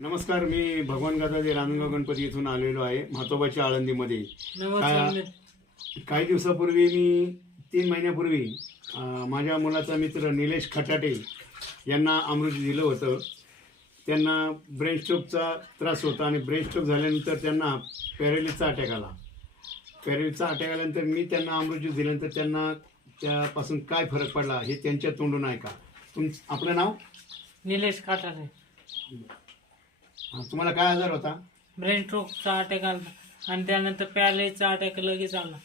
नमस्कार मी भगवान गदादे रांजणगाव गणपती इथून आलेलो आहे म्हातोबाच्या आळंदीमध्ये. काही दिवसापूर्वी मी तीन महिन्यापूर्वी अं, माझ्या मुलाचा मित्र निलेश खटाटे यांना अमृत दिलं होतं. त्यांना ब्रेन स्ट्रोकचा त्रास होता आणि ब्रेन स्ट्रोक झाल्यानंतर त्यांना पॅरेलिसचा अटॅक आला. पॅरेलिसचा अटॅक आल्यानंतर मी त्यांना अमृत दिल्यानंतर त्यांना त्यापासून काय फरक पडला हे त्यांच्या तोंडून ऐका. तुम आपलं नाव? निलेश काटारे अं, तुम्हाला काय आजार होता? ब्रेन स्ट्रोकचा अटॅक आला. आणि त्यानंतर पॅलेचा अटॅक लगेच आला.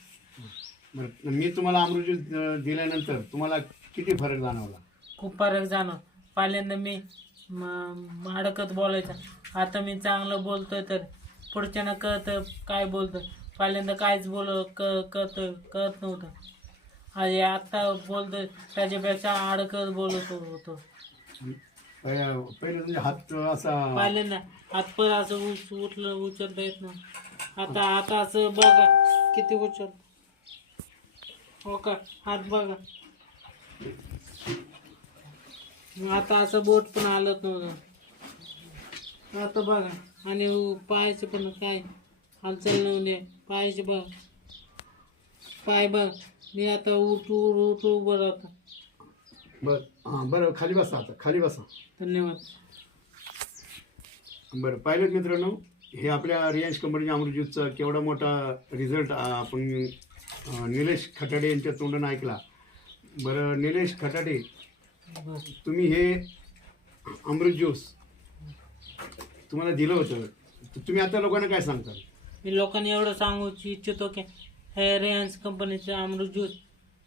बरं मी तुम्हाला अमृत ज्यूस दिल्यानंतर तुम्हाला किती फरक जाणवला? खूप फरक जाणव. पहिल्यांदा मी म- अडकत बोलायचं. आता मी चांगलं बोलतोय तर पुढच्यानं कळतं काय बोलतोय. पहिल्यांदा काहीच बोल क कळत कळत नव्हतं. आणि आता बोलतोय त्याच्यापेक्षा अडकत बोलत होतो. पहिले म्हणजे हात असा असं उच उठलं उचलता येत ना आता आता असं बघा किती उचल हो का? हात बघा. आता असं बोट पण आलं नव्हतं आता बघा. आणि उ- पायाचे पण काय? हालचाल नव्हते पायाचे बघ. पाय बघ. मी आता उठू उठू उभं राहतो. बर. हां बरं खाली बसा आता खाली बसा धन्यवाद. बरं पाहिलेत मित्रांनो हे आपल्या रियांश कंपनीच्या अमृत ज्यूसचा केवढा मोठा रिझल्ट आपण अं, निलेश खटाडे यांच्या तोंडानं ऐकला. बरं निलेश खटाडे तुम्ही हे अमृत ज्यूस तुम्हाला दिलं होतं. तर तुम्ही आता लोकांना काय सांगता? मी लोकांनी एवढं सांगू इच्छितो की हे रिलायन्स कंपनीचे अमृत ज्यूस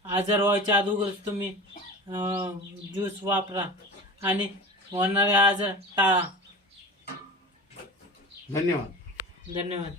आजार व्हायच्या अगोदरच तुम्ही ज्यूस वापरा. आणि होणारे आजार टाळा. धन्यवाद. धन्यवाद.